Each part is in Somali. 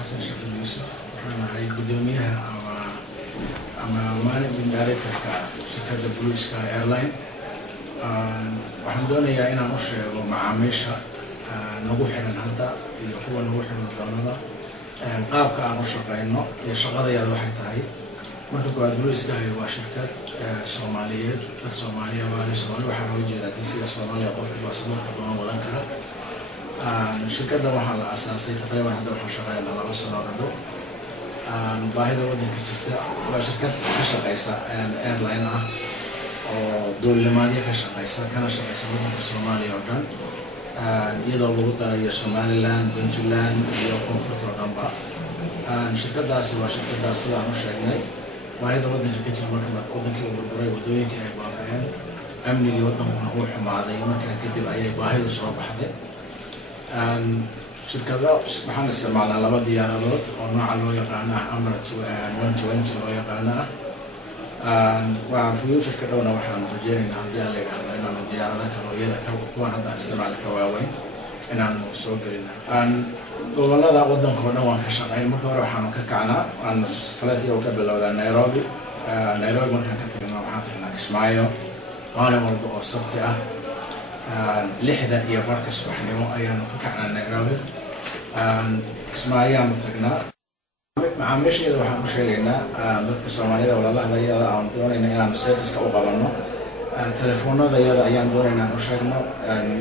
حسن شفيق يوسف أنا هاي قدوميها أما مانجين دايركتورka shirkadda Blue Sky Airline waxaan doonayaa inaan u sheego macaamiisha nagu xiran hadda iyo kuwa nagu xiran doonada qaabka aan u shaqeyno iyo shaqadayada waxay tahay marka koowaad Blue Sky waa shirkad Soomaaliyeed dad Soomaaliya Soomaali waxaa loo jeedaa jinsiga Soomaaliya qofka baasaboorka doona wadan kara shirkadda waxaa la aasaasay taqriiban hadda waxaan shaqeynaa 2 sano hadda baahida wadanka jirta waa shirkad ka shaqeysa airline ah oo dowladnimada ka shaqeysa kana shaqeysa wadanka Soomaaliya oo dhan iyadoo lagu darayo Somaliland, Puntland iyo Koonfurta oo dhanba shirkadaasi waa shirkadaas sidaan u sheegnay baahida wadanka ka jirta marka wadankii uu burburay wadooyinka ay baaba'een amniga wadanka uu xumaaday markaa kadib ayay baahidu soo baxday shirkadda waxaan isticmaalnaa 2 diyaaradood oo nooca loo yaqaan Emirates 120 loo yaqaan waa future ka dhowna waxaan rajeynaynaa haddii aan leeyahay inaan diyaaradaha kale oo iyada kuwan hadda isticmaali ka waaweyn inaan soo gelino gobolada wadanka oo dhan waan ka shaqeyn marka hore waxaan ka kacnaa aan falatii oo ka bilowdaa Nairobi markaan ka tagno waxaan tagnaa Kismaayo maalin walba oo sabti ah 6:00 subaxnimo ayaanu ka kacnaa Nairobi Kismaayo tagnaa macaamiisheeda waxaan u sheegaynaa dadka Soomaalida walaalaha iyada aan doonayna inaan service-ka u qabanno telefoonada iyada ayaan doonaynaa u sheegno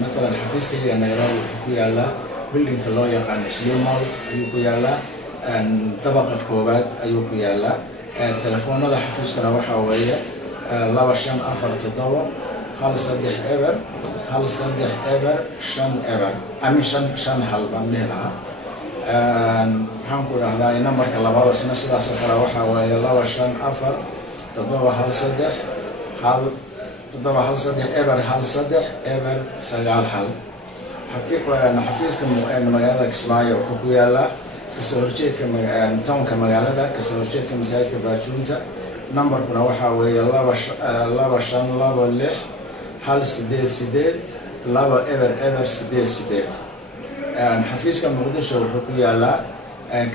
مثلا xafiiskayga Nairobi wuxuu ku yaalaa building-ka loo yaqaan Isliim Mall ayuu ku yaalaa dabaqa koowaad ayuu ku yaalaa telefoonada xafiiskana waxa weeye 2547 13 eber 13 eber 5 eber ama 5 hal baan leeyahay waxaan ku dhahdaa numberka labaad isna sidaas oo kale waxa weeye 254 713 eber 13 eber 9 hal xafiiska magaalada Kismaayo wuxuu ku yaalaa kasoo horjeedka townka magaalada kasoo horjeedka masaajidka Baajuunta numberkuna waxa weeye 2526 188 2 eber eber 88 xafiiska Muqdisho wuxuu ku yaalaa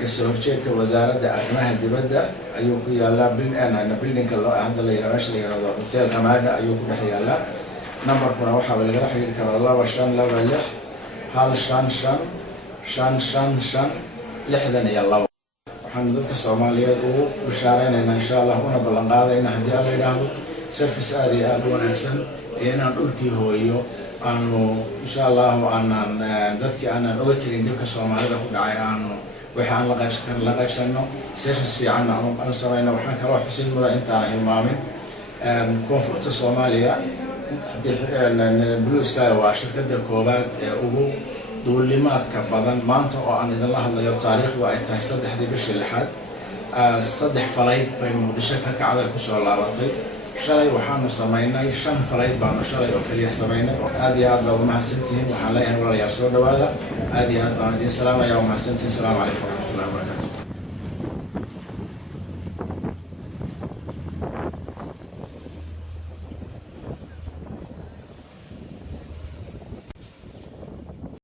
kasoo horjeedka wasaaradda arrimaha dibadda ayuu ku yaalaa building-ka loo hadda la yiraahdo hotel Ramada ayuu ku dhex yaalaa numberkuna waxa laga xiriiri karaa 2526 155 555 waxaan dadka Soomaaliyeed ugu bishaareynaa insha Allah una ballan qaadaynaa haddii alla yiraahdo service aad iyo aad u wanaagsan inaan dhulkii hooyo aanu insha Allah aanan dadkii aanan uga tagin dibka Soomaalida ku dhacay aanu waxaan la qaybsano service fiican aan sameeyno waxaan kala xusin mudan intaan hilmaamin Koonfurta Soomaaliya Blue Sky waa shirkadda koobaad ee ugu duulimaadka badan maanta oo aan idin la hadlayo taariikhdu ay tahay 3 bishii 6 3 flight bay Muqdisho ka kacday ku soo laabatay shalay waxaanu sameynay 5 flight baanu shalay oo kaliya sameynay aad iyo aad baa u mahadsantihiin waxaan leeyahay walaalayaal soo dhawaada aad iyo aad baan idin salaamayaa u mahadsantihiin salaamu calaykum